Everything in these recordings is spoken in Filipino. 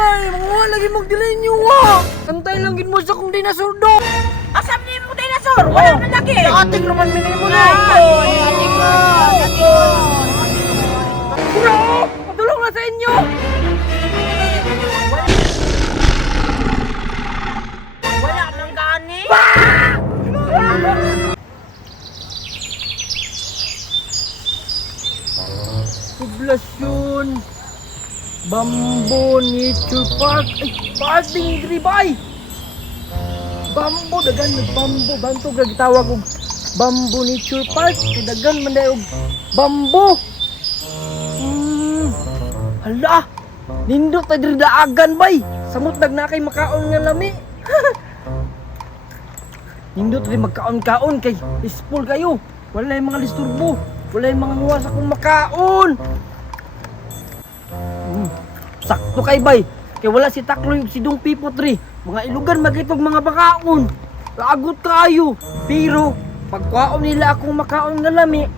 bay, mga lagi magdilay niyo wa. Kantay lang gid mo sa kong dinosaur do. Asam ni mo dinosaur, wala man lagi. Ating naman minay mo na. Ating ko. Bro, patulong na sa inyo. Wala man gani. Poblasyon Bamboo Nature Park. Ay, parting dribay. Bamboo dagan ng bamboo. Bantog ra gitawag og Bamboo Nature Park. Dagan man dayo og bamboo. Hala. Nindot ta diri daagan bay. Samot nagnakay makaon nga lami. Nindot rin magkaon-kaon kay peaceful kayo. Wala yung mga listurbo. Wala yung mga nuwas akong makaon. Sakto kay bay. Kay wala si Takloy ug si Dong Pipot ri. Mga ilugan magitog mga bakaon. Lagot kayo. Pero pagkaon nila akong makaon nga lami,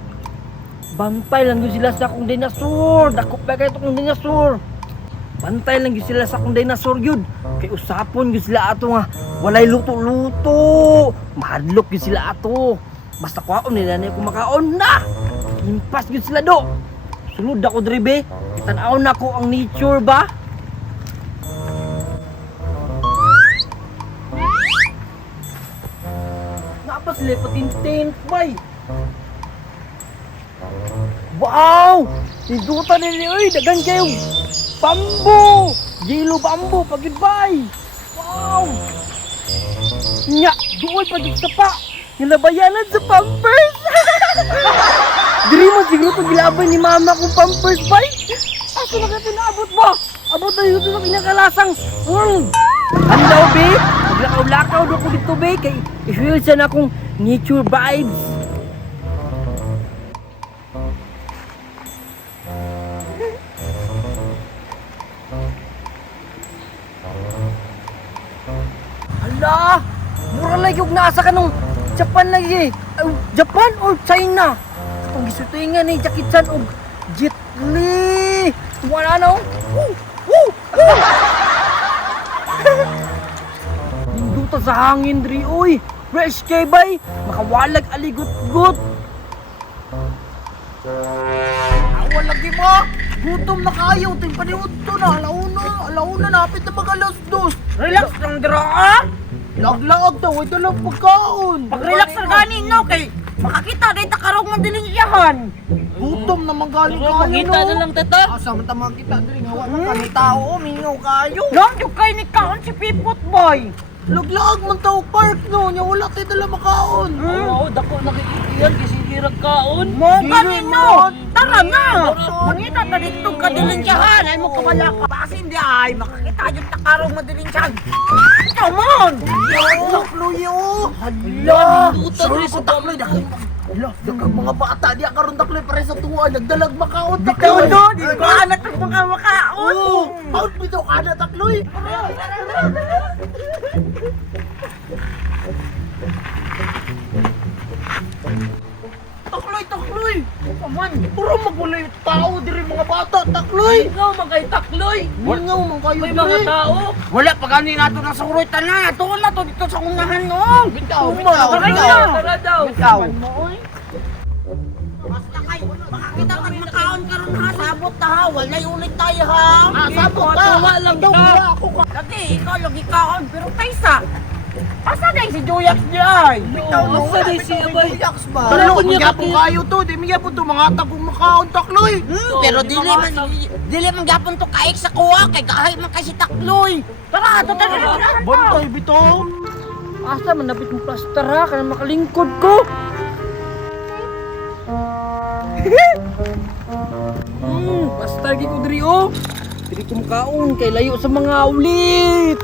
bantay lang yun sila sa akong dinosaur. Dako pa kayo itong dinosaur. Bantay lang yun sila sa akong dinosaur yun. Kay usapon yun sila ato nga walay luto-luto. Mahadlok yun sila ato. Basta kwaon nila na akong makaon na. Impas yun sila do. Sunod ako dribe. Tanaw na ko ang nature ba? Napas lepatin tent bay. Wow! Tiduta nila oy, dagan kayong bamboo! Yellow bamboo pagid bay. Wow! Nya, duol pagid sa pa. Nilabayanan sa Pampers. Diri mo siguro ito gilabay ni mama kong Pampers bay. Asa na ka naabot ba? Abot na yun sa pinakalasang. Andaw be, maglakaw-lakaw do ko dito be. Kay i-feel siya na akong nature vibes. Hala! Mura lang yung nasa ka nung Japan lagi eh. Japan or China? Itong gisutingan ni Jackie Chan o Jet Li. Wala na oh. Hinduta sa hangin dri oy. Fresh kay bay. Makawalag aligot-gut. Awal lagi mo. Gutom na kayo, ting paniud to na. Alauna napit na mag-alas dos. Relax lang dira ah. Lag-lag daw, ito lang pagkaon. Pag-relax na gani no, kay makakita dahil takarong madaling iyahan. Gutom naman galing kayo no. Makita na lang tata. Asa man ta makita diri nga wala kami tao, mingaw kayo. Lang yung kay ni kaon si Pipot boy. Lag-lag man tao park no, nya wala tayo dala makaon. Oo, dako nakikitiyan kasi hirag kaon. Mo kami no. Tara na. Mangita ta dito kadiling iyahan, ay mo kabala ka. Basi hindi ay makakita yung takarong madaling iyahan. Come on. Takloy oh. Hala, Sorry ko takloy dahil. Hala, dagang mga bata diya karon takloy pare sa tuwa nagdalag makaon takloy. Bitaw do, di ko anak ng mga makaon. Oo, out bitaw ka na takloy. Takloy. Paman, puro magulay tao diri mga bata takloy. ikaw magay takloy. Mingaw man kayo May mga diri. tao. Wala pa gani nato na sa urutan na. Tuon na to dito sa unahan no. Bitaw. Tara daw. Bitaw. Basta kayo, makakita ka makaon karon ha. Sabot ta ha. Wala ulit tayo ha. sabot ta. Tawa lang ka. Lagi, ikaw lagi kaon. Pero Taysa, asa na si Joyax diay? Bitaw no. Asa na si Abay? Joyax ba? Dalawa Dalawa niya niya kati- kayo to. Di miya po to mga tagong makaon takloy. Pero dili man gapon to kaik sa kuha. Kay kahay man kay si takloy. Tara, to tara. Bantay bitaw. Asa man napit mo plaster ha, kana makalingkod ko. Plaster gi ko diri oh. Diri ko makaon kay layo sa mga ulit.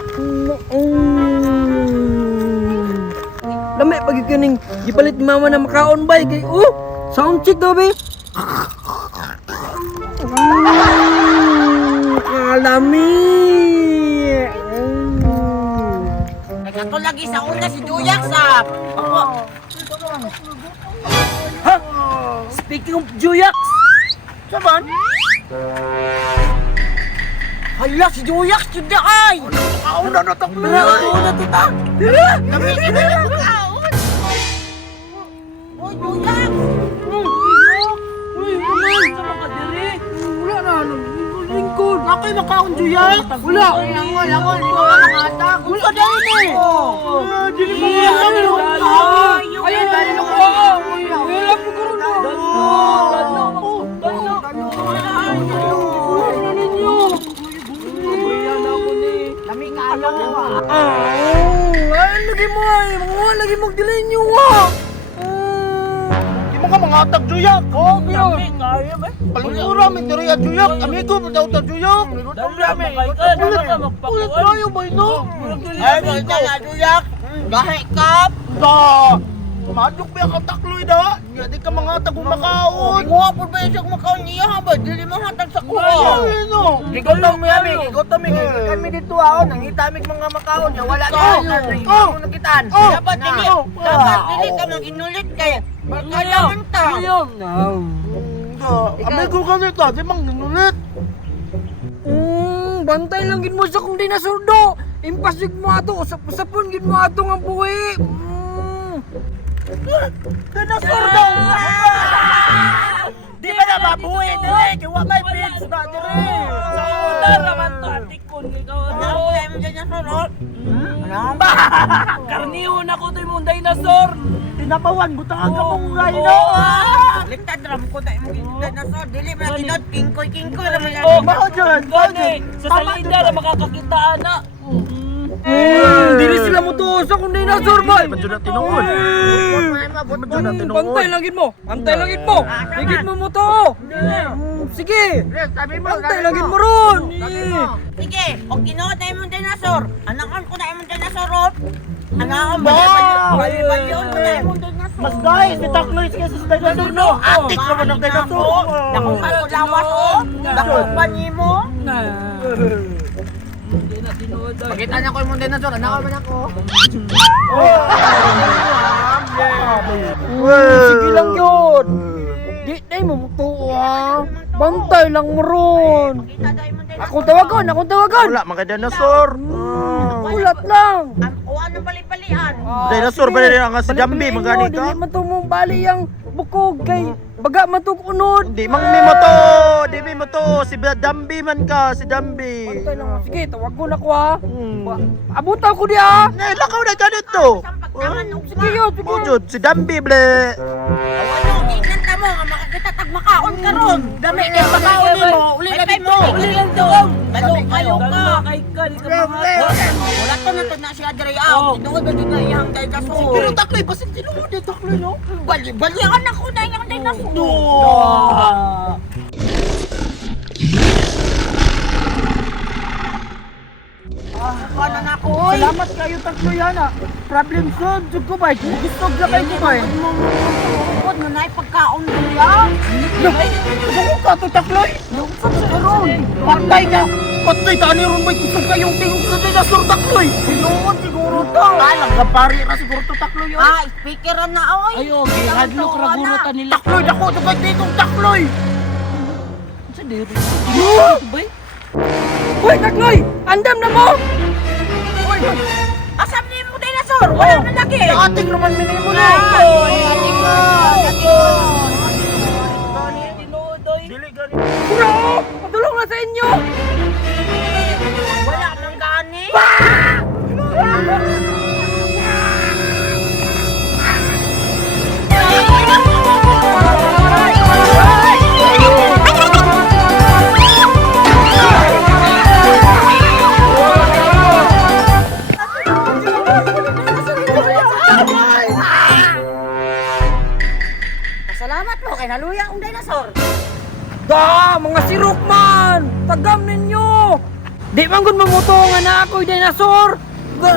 Lami pag kining gipalit ni mama na makaon bay kay oh. Sound check daw be. Kalami. Nagkato lagi sa una si Joyax ha. Ha? Speaking of Juyax, Saban? Hala, si Juyak, si Day! Makaon na takloy! Makaon na tita! Kami kita na makaon! Oy, Juyak! Uy, sama ka diri. Wala na, lingkod. Ako'y makaon, Juyak! Wala. Langoy, hindi ko makatag! Wala dahil eh! Dili mo Ayun, dahil ako. Wala po ko rin. Lami ka ano? Ay, lagi mo ay. Mga lagi magdilay niyo Di mo ka mga atag, Juyak! Oo, Lami, kaya ba? Palingura, may tiriya, Juyak! Amigo, daw ta, Juyak! Dami, Ulit tayo ba ito? Ay, maganda nga, Juyak. Gahe kap. Da! Madok ba ka takloy da? Di ka mga atag makaon! Nga po ba yung makaon niya ha ba? Dili mo hatag sa kuha. Ay, no! Ikotom mo yami, ikotom mo. Kami dito ako, nangitamig mga makaon niya. Wala Oh, tayo. oh, nagitan. oh, Dapat dili. oh, Dapat dili ka mag-inulit kaya. Kailangan ta. Amigo ka nito, di mang ninulit! Bantay lang gid mo sa kung dinosaur do. Impasig mo ato, usap-usapon gid mo ato nga buhi. Dinosaur daw! Di ba na mabuhay dire? Kiwa may pigs na dire! Sa una raman to, atikon ikaw. Ano kaya mo dyan yung surot? Ano ba? Karnihon ako to yung dinosaur. Tinapawan, butang ka mong Oo. rhino! Liktad ram ko tayo mo dinosaur. Dili mo na kinod. Kingkoy naman yan. Oh, Baka dyan! Gani, sa salida na makakakitaan na. Dili sila mo to sa kung dinosaur ba? Medyo na tinuod! Medyo na tinuod! Bantay lang gid mo. Bantay lang gid mo. Higit mo mo to. Sige. Bantay lang gid mo ron. Sige, o kinuha tayo mong dinosaur. Anakon ko tayo mong dinosaur. Anakon Ba! Balibayon ko tayo mong dinosaur. Mas guys, si Takloy kasi sa dinosaur no! Atik naman ang dinosaur! Naku ka ko lawas o. Naku pa niyo mo. Pakita niya ko yung mong dinosaur, anak ko man ako! Sige lang yun. Di day mo mutuo ha. Bantay lang mo ron. Kita tayo mong dinosaur. Akong tawagan. Wala, mga dinosaur! Ulat lang. O anong bali-balian? Dinosaur ba rin ang sa Jambi, mga gani ka? Dili man to mong bali ang bukog kay baga man to unod. Di mang mi mo to! Di mi mo to! Si Dambi man ka, si Dambi! Bantay lang mo. Sige, tawag ko na ko ha. Abutan ko diha. Lakaw na ganito! Isang pagtangan og Sige yun, sige. Pujod, si Dambi ble! Ano, kinanta mo nga makakita tag makaon ka ron. Dami na yung makaon mo. Uli na dito. Uli lang doon. Balo kayo ka. Kay ka, di ka mga. Wala to na to na siya diri aw. Tinuod na din na iyang dinosaur. Pero Takloy, basit tinuod yung Takloy, no? Bali-balian ako na iyang dinosaur. Wala na ako, oy! Salamat kayo, Takloy, yana! Problem solved, jud ko ba? Gusto na kayo ko ba? Bukod mo na pagkaon nila. Gusto ka to, Takloy? Lungsap sa karon. Patay ka! Patay ka! Ano ron ba'y gusto kayong tingog sa dinosaur, Takloy? Sinuod siguro to! Alang, gabari na siguro to, Takloy, oy! Ah, speakeran na oy. Ayo, gihadlok ra gurutan nila. Takloy, dako! Dako, tingog, Takloy! Sa diri. Bay. Hoy, Takloy! Andam na mo! Oy! Asam ni mo dinosaur. Wala na lagi. Ating naman minimo na! Dili gani! Bro! Patulong na sa inyo! Wala nang gani. Salamat mo kay naluya ang dinosaur. Da! Mga sirok man! Tagam ninyo! Di man gud mamuto nga na ako'y dinosaur! Da!